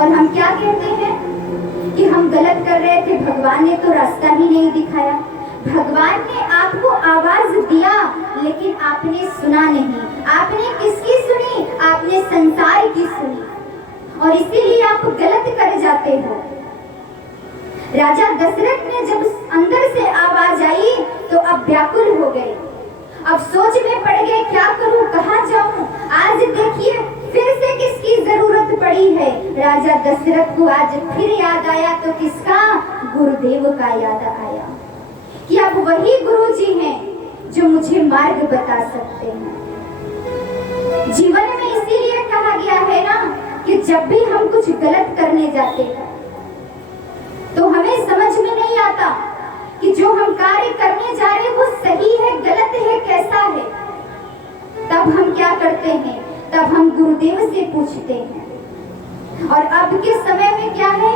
और हम क्या कहते हैं कि हम गलत कर रहे थे, भगवान ने तो रास्ता ही नहीं दिखाया। भगवान ने आपको आवाज दिया लेकिन आपने सुना नहीं। आपने किसकी सुनी? आपने संसार की सुनी, और इसीलिए आप गलत कर जाते हो। राजा दशरथ ने जब अंदर से आवाज आई तो अब व्याकुल हो गए, अब सोच में पड़ गए, क्या करूं, कहां जाऊं। आज देखिए फिर से किसकी जरूरत पड़ी है। राजा दशरथ को आज फिर याद आया, तो किसका? गुरुदेव का याद आया कि अब वही गुरुजी हैं जो मुझे मार्ग बता सकते हैं। जीवन में इसीलिए कहा गया है ना कि जब भी हम कुछ गलत करने जाते हैं तो हमें समझ में नहीं आता कि जो हम कार्य करने जा रहे हैं वो सही है, गलत है, कैसा है। तब हम क्या करते हैं? तब हम गुरुदेव से पूछते हैं। और अब के समय में क्या है?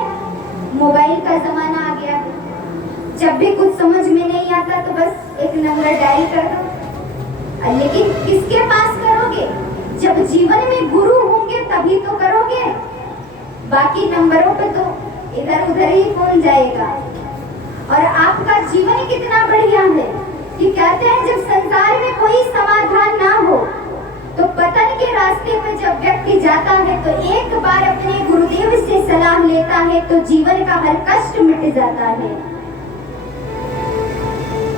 मोबाइल का जमाना आ गया है। जब भी कुछ समझ में नहीं आता तो बस एक नंबर डायल कर दो। लेकिन किसके पास करोगे? जब जीवन में गुरु होंगे तभी तो करोगे। बाकी नंबरों पे तो इधर उधर ही फोन जाएगा। और आपका जीवन कितना बढ़िया है कि कहते हैं जब संसार में कोई समाधान ना हो तो पतन के रास्ते में जब व्यक्ति जाता है तो एक बार अपने गुरुदेव से सलाह लेता है तो जीवन का हर कष्ट मिट जाता है।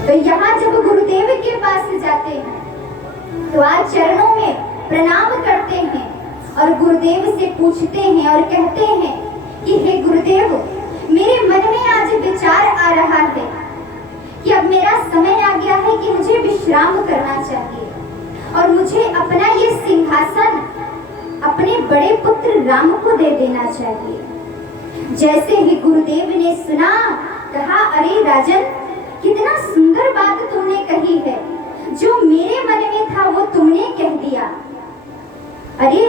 तो यहाँ जब गुरुदेव के पास जाते हैं तो आज चरणों में प्रणाम करते हैं और गुरुदेव से पूछते हैं और कहते हैं कि हे गुरुदेव, मेरे मन में आज विचार आ रहा है कि अब मेरा समय आ गया है कि मुझे विश्राम करना चाहिए और मुझे अपना ये सिंहासन अपने बड़े पुत्र राम को दे देना चाहिए। जैसे ही गुरुदेव ने सुना, कहा, अरे राजन, कितना सुंदर बात तुमने कही है। जो मेरे मन में था वो तुमने कह दिया। अरे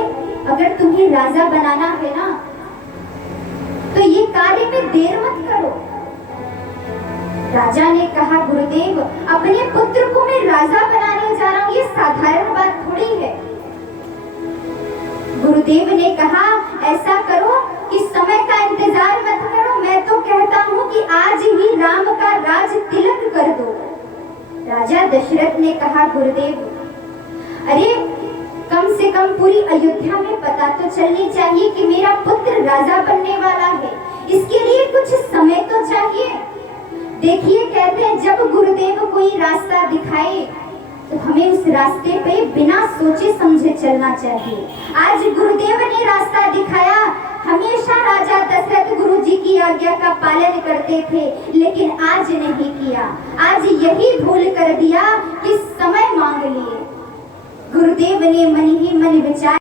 अगर तुम्हें राजा बनाना है ना तो ये कार्य में देर मत करो। राजा ने कहा, गुरुदेव, अपने पुत्र को मैं राजा बनाने जा रहा हूं, ये साधारण बात थोड़ी है। गुरुदेव ने कहा, ऐसा करो कि समय का इंतजार मत करो, मैं तो कहता हूं कि आज ही राम का राज तिलक कर दो। राजा दशरथ ने कहा, गुरुदेव, अरे कम से कम पूरी अयोध्या में पता तो चलनी चाहिए कि मेरा पुत्र राजा बनने वाला है। इसके लिए कुछ समय तो चाहिए। देखिए, कहते हैं जब गुरुदेव कोई रास्ता दिखाए तो हमें उस रास्ते पे बिना सोचे समझे चलना चाहिए। आज गुरुदेव ने रास्ता दिखाया। हमेशा राजा दशरथ गुरु जी की आज्ञा का पालन करते थे, लेकिन आज नहीं किया। आज यही भूल कर दिया कि समय मांग लिए। गुरुदेव ने मन ही मन विचार